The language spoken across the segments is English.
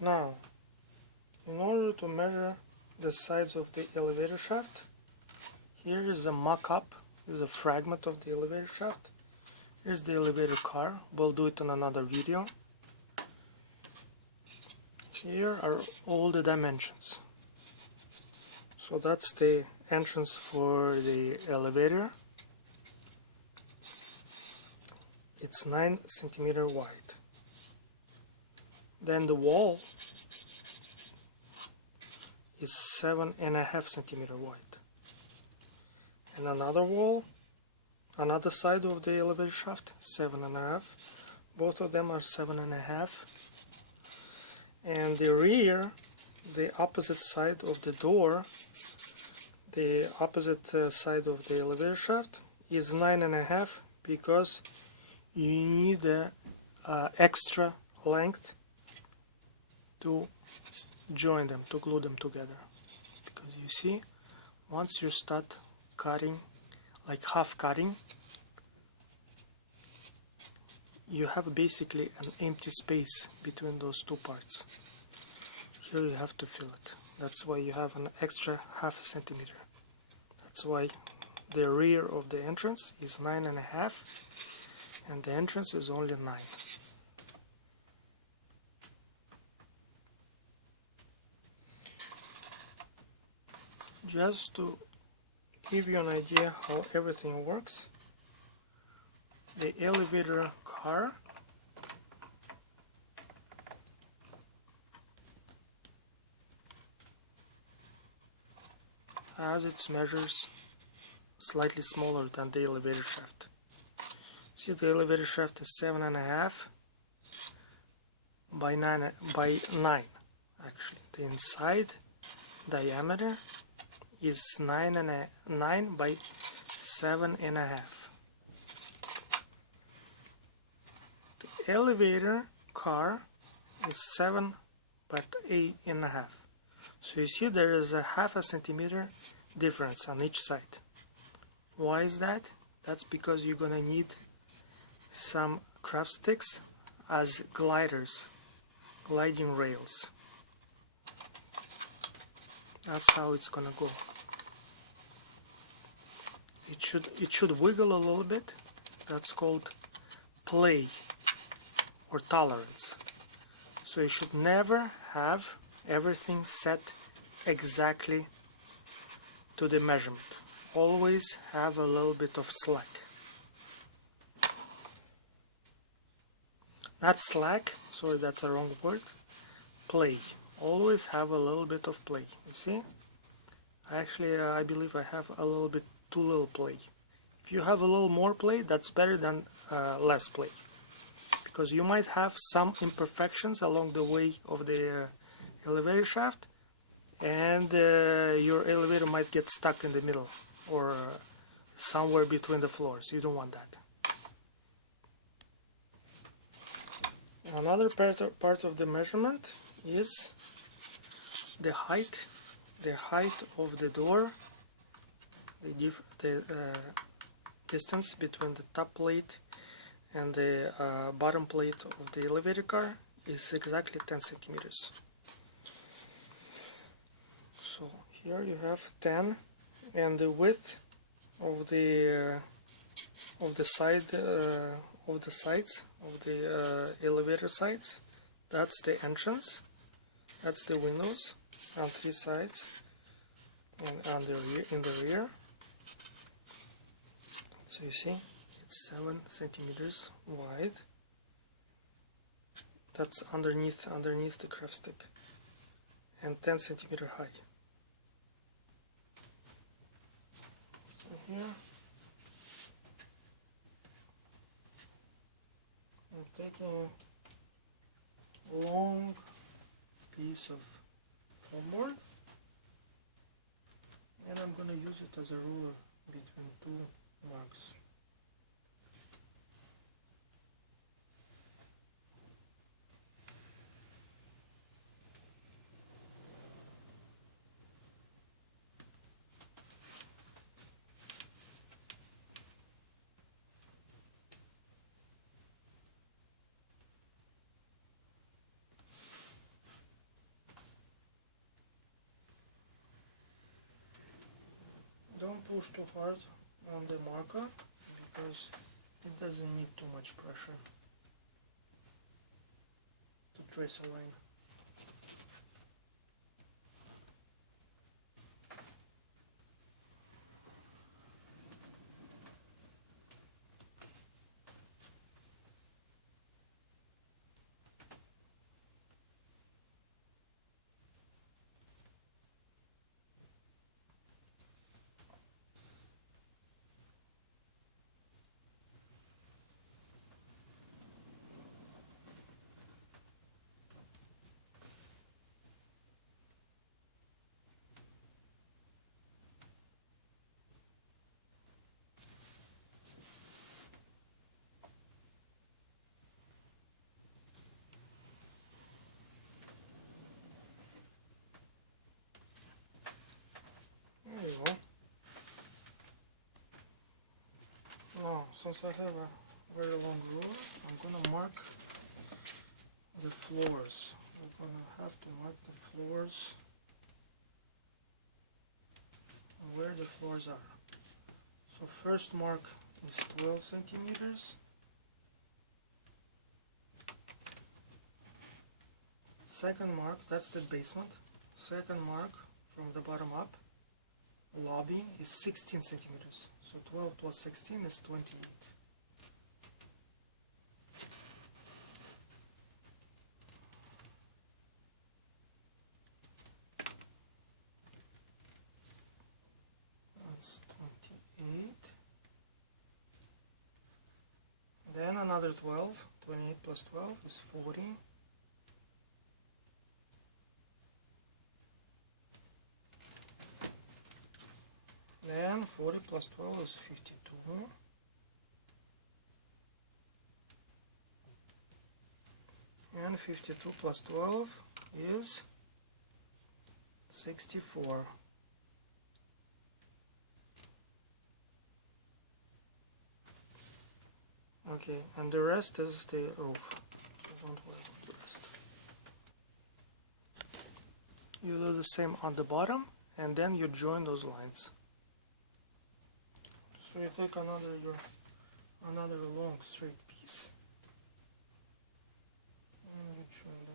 Now, in order to measure the sides of the elevator shaft, here is a mock-up, is a fragment of the elevator shaft. Here's the elevator car. We'll do it on another video. Here are all the dimensions. So that's the entrance for the elevator. It's 9 centimeters wide. Then the wall is 7.5 centimeters wide. And another wall, another side of the elevator shaft, 7.5. Both of them are 7.5. And the rear, the opposite side of the door, the opposite side of the elevator shaft is 9.5, because you need extra length to join them, to glue them together. Because you see, once you start cutting, like half cutting, you have basically an empty space between those two parts. Here you have to fill it. That's why you have an extra half a centimeter. That's why the rear of the entrance is 9.5 and the entrance is only 9. Just to give you an idea how everything works, the elevator car has its measures slightly smaller than the elevator shaft. See, the elevator shaft is 7.5 by 9 actually. The inside diameter is 9 by 7.5. The elevator car is 7 by 8.5. So you see there is a half a centimeter difference on each side. Why is that? That's because you're gonna need some craft sticks as gliders, gliding rails. That's how it's gonna go. It should wiggle a little bit. That's called play or tolerance. So you should never have everything set exactly to the measurement. Always have a little bit of slack. Not slack, sorry, that's a wrong word. Play. Always have a little bit of play. You see? Actually, I believe I have a little bit too little play. If you have a little more play, that's better than less play. Because you might have some imperfections along the way of the elevator shaft, and your elevator might get stuck in the middle or somewhere between the floors. You don't want that. Another part of the measurement is the height of the door, the distance between the top plate and the bottom plate of the elevator car is exactly 10 centimeters. So here you have 10, and the width of the sides of the elevator sides, that's the entrance, that's the windows on 3 sides and on the rear, in the rear. So you see, it's 7 centimeters wide. That's underneath the craft stick, and 10 centimeters high. So here I'm taking a long piece of foamboard, and I'm going to use it as a ruler between 2 marks. push too hard on the marker because it doesn't need too much pressure to trace a line. There you go. Now, since I have a very long ruler, I'm gonna mark the floors. We're gonna have to mark the floors where the floors are. So first mark is 12 centimeters. Second mark, that's the basement. Second mark from the bottom up, lobby, is 16 centimeters. So 12 plus 16 is 28. That's 28. Then another 12. 28 plus 12 is 40. Then 40 plus 12 is 52. And 52 plus 12 is 64. Okay, and the rest is the roof. So don't worry about the rest. You do the same on the bottom, and then you join those lines. So you take another long straight piece and you join them.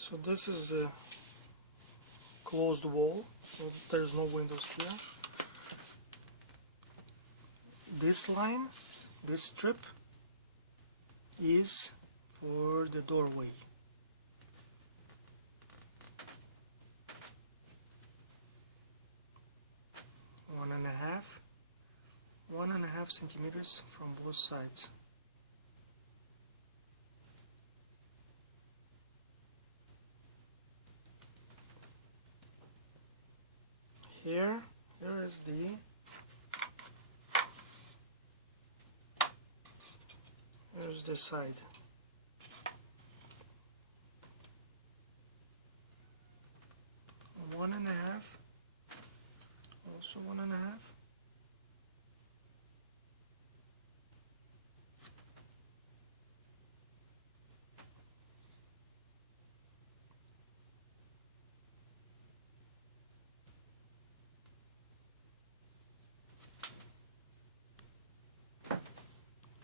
So this is the closed wall, so there's no windows here. This line, this strip, is for the doorway. One and a half centimeters from both sides. Here is here's the side. One and a half, also one and a half.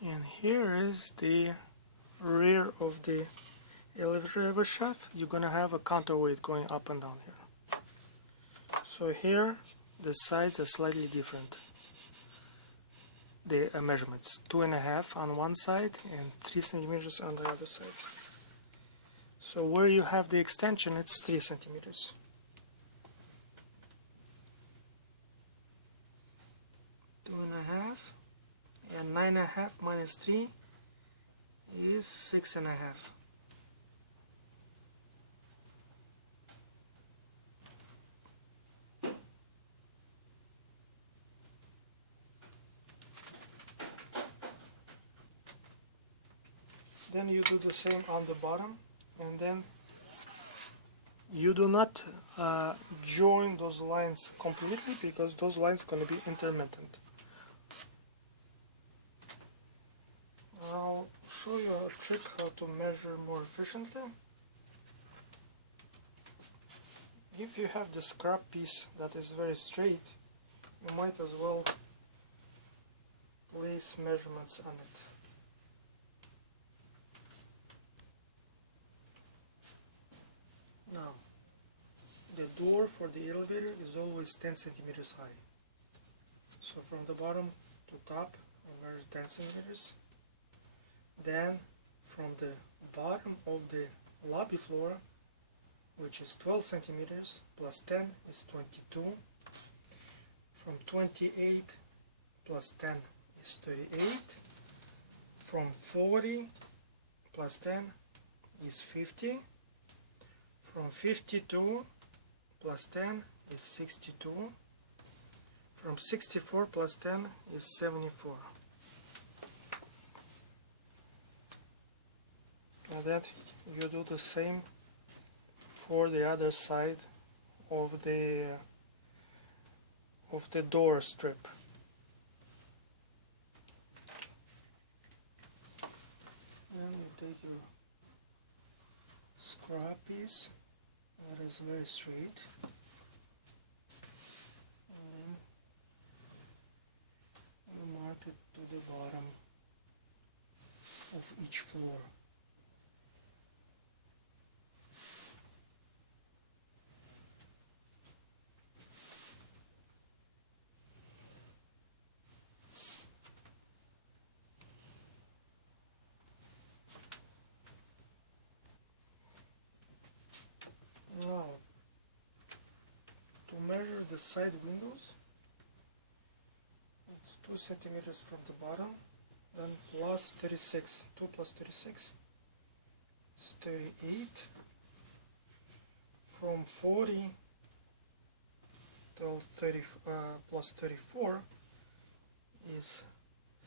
And here is the rear of the elevator shaft. You're gonna have a counterweight going up and down here. So here the sides are slightly different. The measurements 2.5 on one side and 3 centimeters on the other side. So where you have the extension, it's 3 centimeters. 9.5, and 9.5 minus 3 is 6.5. Then you do the same on the bottom, and then you do not join those lines completely, because those lines going to be intermittent. I'll show you a trick how to measure more efficiently. If you have the scrap piece that is very straight, you might as well place measurements on it. Now, the door for the elevator is always 10 centimeters high. So from the bottom to top, I measure 10 centimeters. Then from the bottom of the lobby floor, which is 12 centimeters, plus 10 is 22. From 28 plus 10 is 38. From 40 plus 10 is 50. From 52 plus 10 is 62. From 64 plus 10 is 74. And then you do the same for the other side of the door strip. And you take your scrap piece that is very straight, and then you mark it to the bottom of each floor. Now, to measure the side windows, it's 2 centimeters from the bottom, then plus 36. 2 plus 36 is 38. From 40 till 30 plus 34 is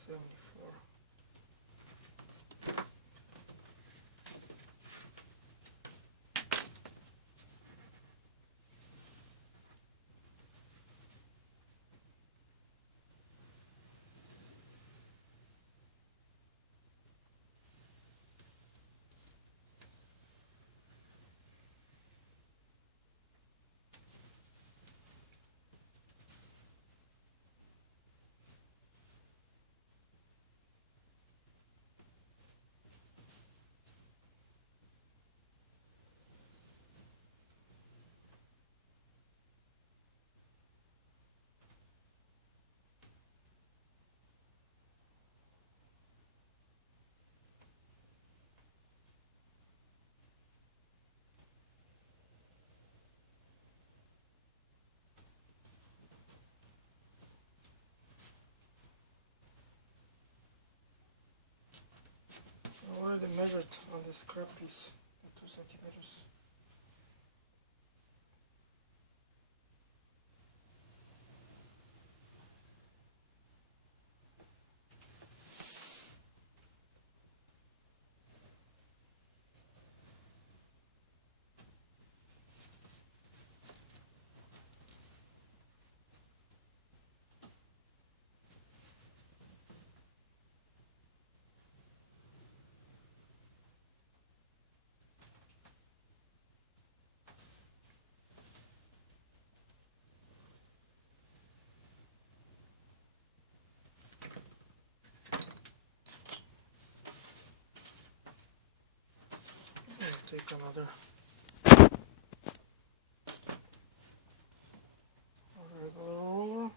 74. I already measured on the scrap piece 2 centimeters. Take another regular roller.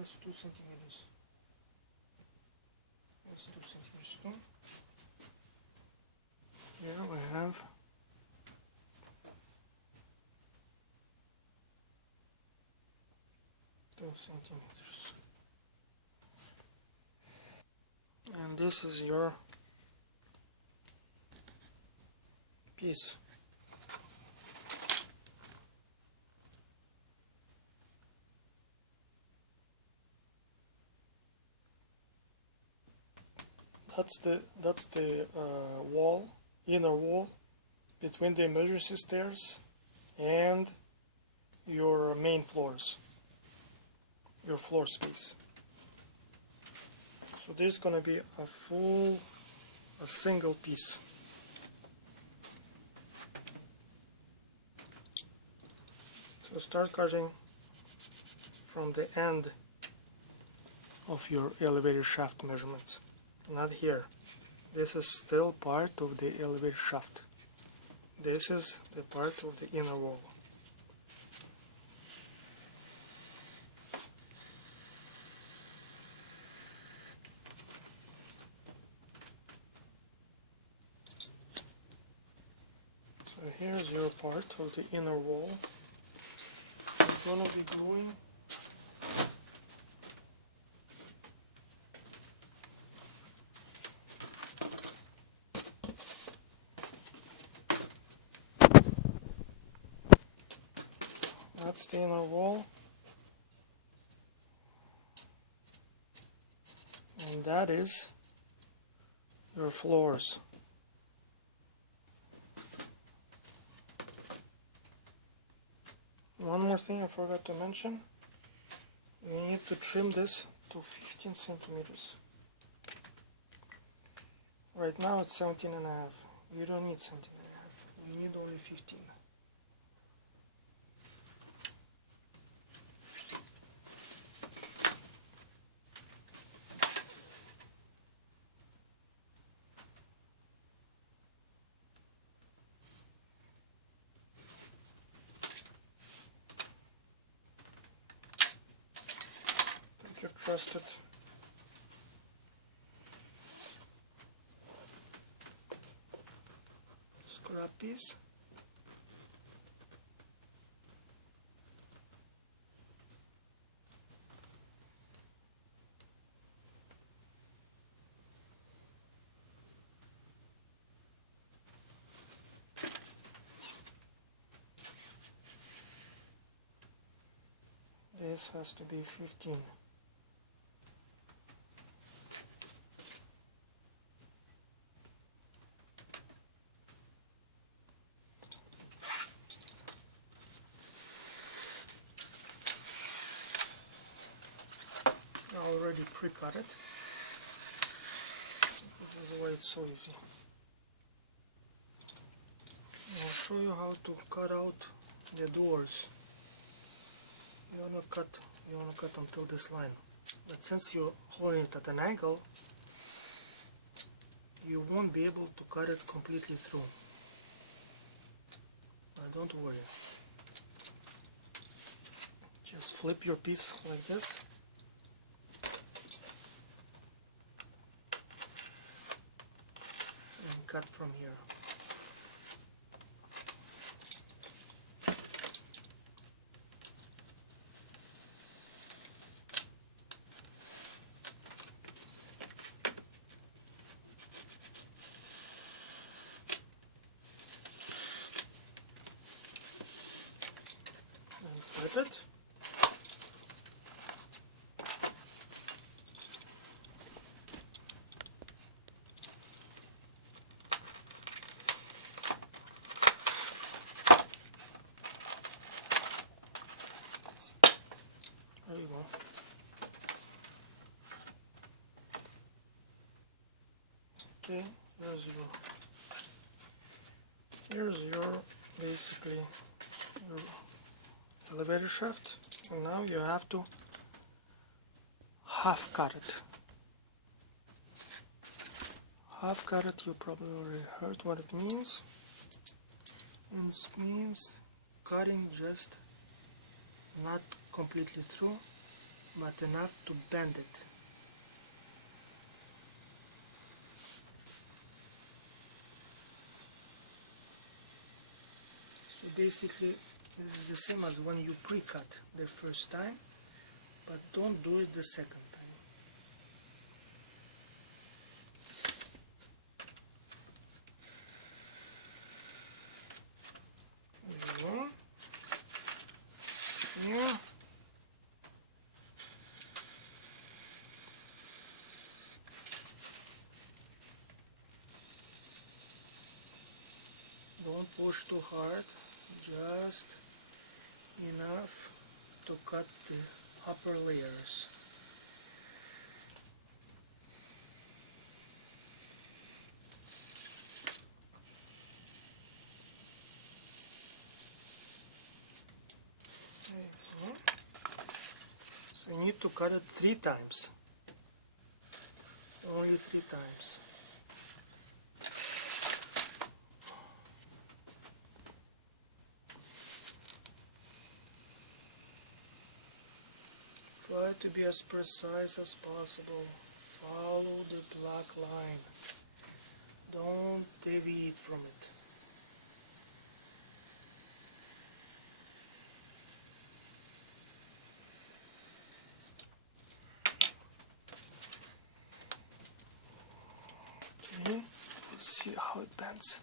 here's 2 centimeters. That's 2 centimeters too. Here we have 2 centimeters. And this is your piece. That's the wall, inner wall between the emergency stairs and your main floors, your floor space. So this is gonna be a single piece. So start cutting from the end of your elevator shaft measurements. Not here. This is still part of the elevator shaft. This is the part of the inner wall. So here's your part of the inner wall. It's gonna be going that's the inner wall, and that is your floors. One more thing I forgot to mention, you need to trim this to 15 centimeters. Right now it's 17 and a half. You don't need 17 and a half. You need only 15. Take your trusted scrap piece. This has to be 15. I already pre-cut it. This is why it's so easy. I'll show you how to cut out the doors. You wanna cut until this line. But since you're holding it at an angle, you won't be able to cut it completely through. But don't worry. Just flip your piece like this. And cut from here. Flip it. There you go. Okay, here's your basically your elevator shaft. And now you have to half cut it. Half cut it, you probably already heard what it means. It means cutting just not completely through, but enough to bend it. So basically this is the same as when you pre-cut the first time, but don't do it the second time. Yeah. Don't push too hard, just enough to cut the upper layers. So you need to cut it 3 times. Only 3 times. Try to be as precise as possible. Follow the black line. Don't deviate from it. Okay, let's see how it bends.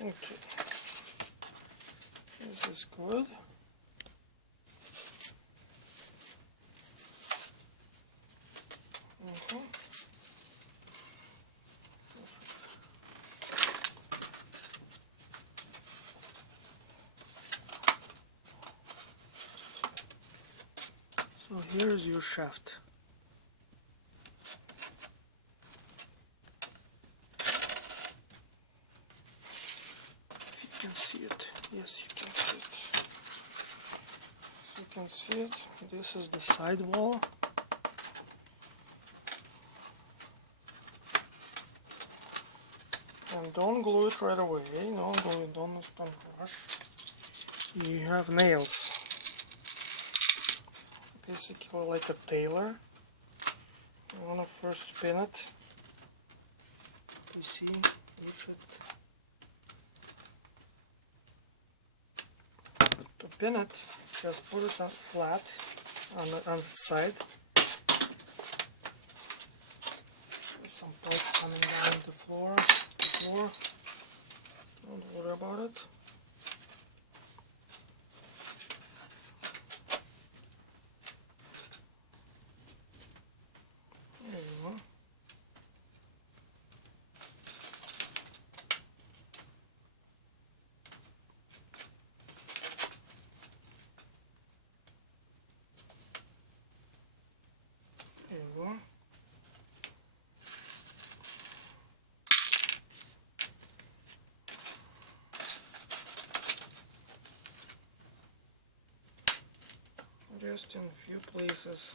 Okay, this is good. So here is your shaft. If you can see it, yes, you can see it. So you can see it. This is the side wall. And don't glue it right away. Don't glue it. Don't rush. You have nails. Basically like a tailor. You want to first pin it to see if it... To pin it, just put it on flat on the side. There's some parts coming down the floor. Don't worry about it. There you go. There you go. Just in a few places.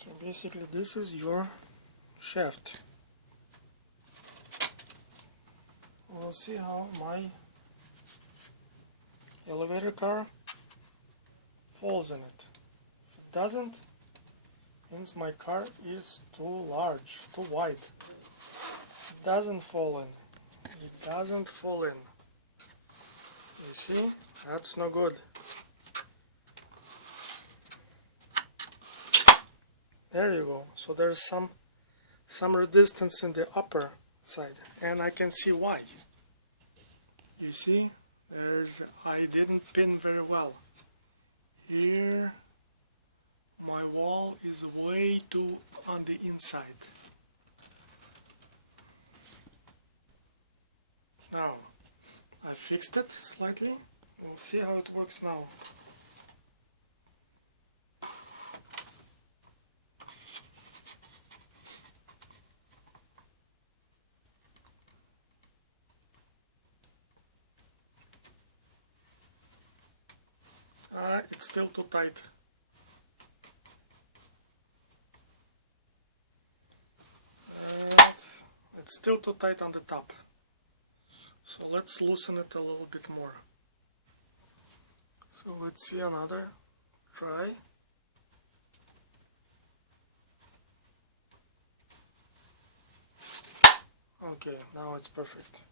So basically this is your shaft. We'll see how my elevator car falls in it. If it doesn't, means my car is too large, too wide. It doesn't fall in. It doesn't fall in. You see? That's no good. There you go. So there's some resistance in the upper side, and I can see why. You see? I didn't pin very well. Here, my wall is way too on the inside. Now I fixed it slightly. We'll see how it works now. It's still too tight. It's still too tight on the top. So let's loosen it a little bit more. So let's see another try. Okay, now it's perfect.